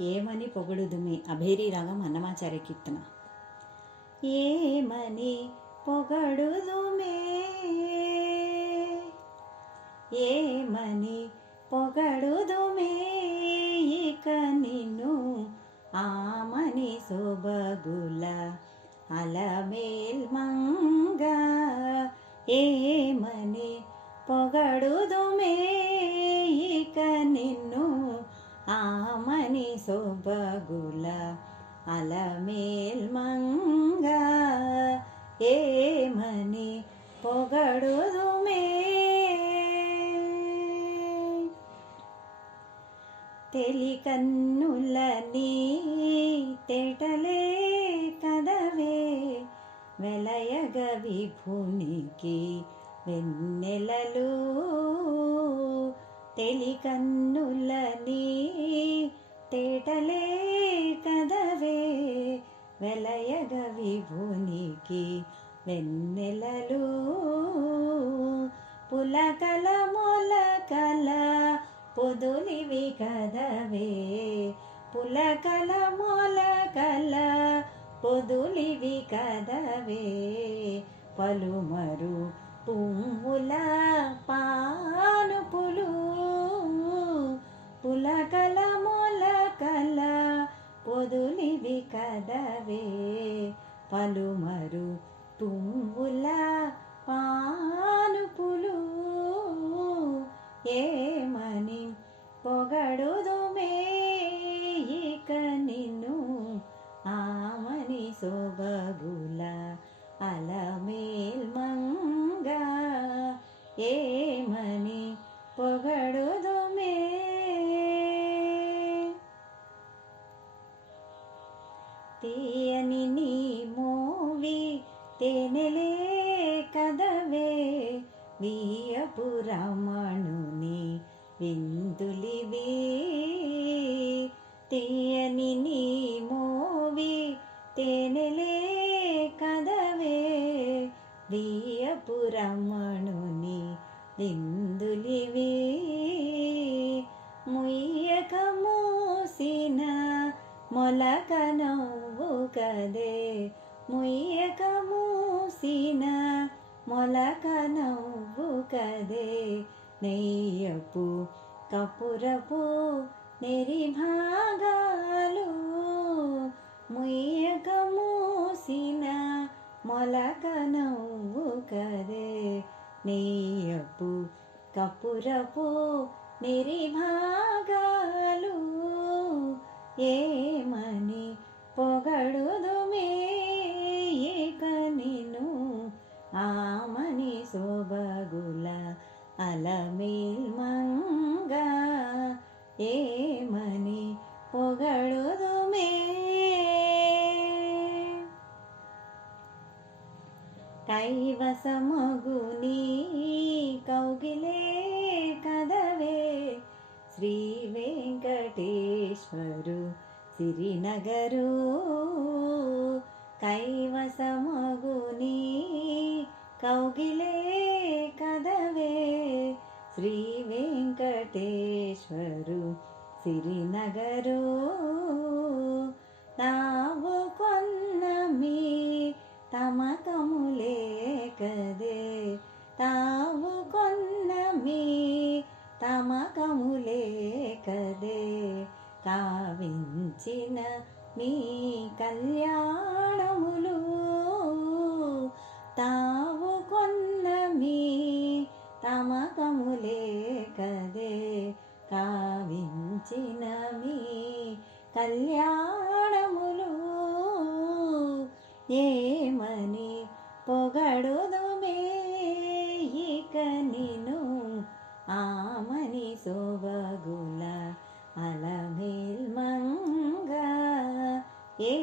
ఏమని పొగడుదుమి అభేరీ రాగం అన్నమాచార్య కీర్తన. ఏమని పొగడుదుమే ఏమని పొగడుదుమే ఇక నిన్ను ఆమని సొబగుల అలమేల్ మంగ. ఏమని పొగడుదుమే ఆమని సొబగుల అలమేల్ మంగ ఏమని పొగడుదుమే. తెలికన్నుల నీ తెటలే కదవే. వెలయగ విభునికి వెన్నెలలు తెలికన్నుల నీ తేటలే కదవే వెలయగ విభునికి వెన్నెలలు. పులకల మొలకల పొదులివి కదవే పులకల మొలకల పొదులివి కదవే. పలుమరు పువ్వుల పా పలుమరు పువ్వుల పానుపులు ఏమని పొగడుదుమే ఇక నిన్ను ఆమని సొబగుల అలమేల్మంగ ఏమని పొగడుదుమే తీయని నీ తేనెలే కదవే వీయపు రమణుని విందులివి. తీయని నీ మోవి తేనెలే కదవే వీయపు రమణుని విందులివి. ముయ్యక మూసిన మొలక నవ్వు కదే ముయ్యకము చూసిన మొలక నవ్వు కదే. నెయ్యపు కపురపు నెరిభాగాలు ముయ్యక మూసిన మొలక నవ్వు కదే. నెయ్యపు కపురపు నిరిభాగాలు ఏమని పొగడుదు మీ కైవసమగుని కౌగిలే కదవే. శ్రీ వెంకటేశ్వరు సిరినగరు కైవసమగుని కౌగిలే కదవే. శ్రీ వెంకటేశ్వరు సిరినగరు తమకములే కదే. కావించిన మీ కళ్యాణములు తావు కొన్న మీ తమకములే కదే. కావించిన మీ కళ్యాణములు ఏమని ఆమని శోభగుల అలమేల్ మంగ ఏ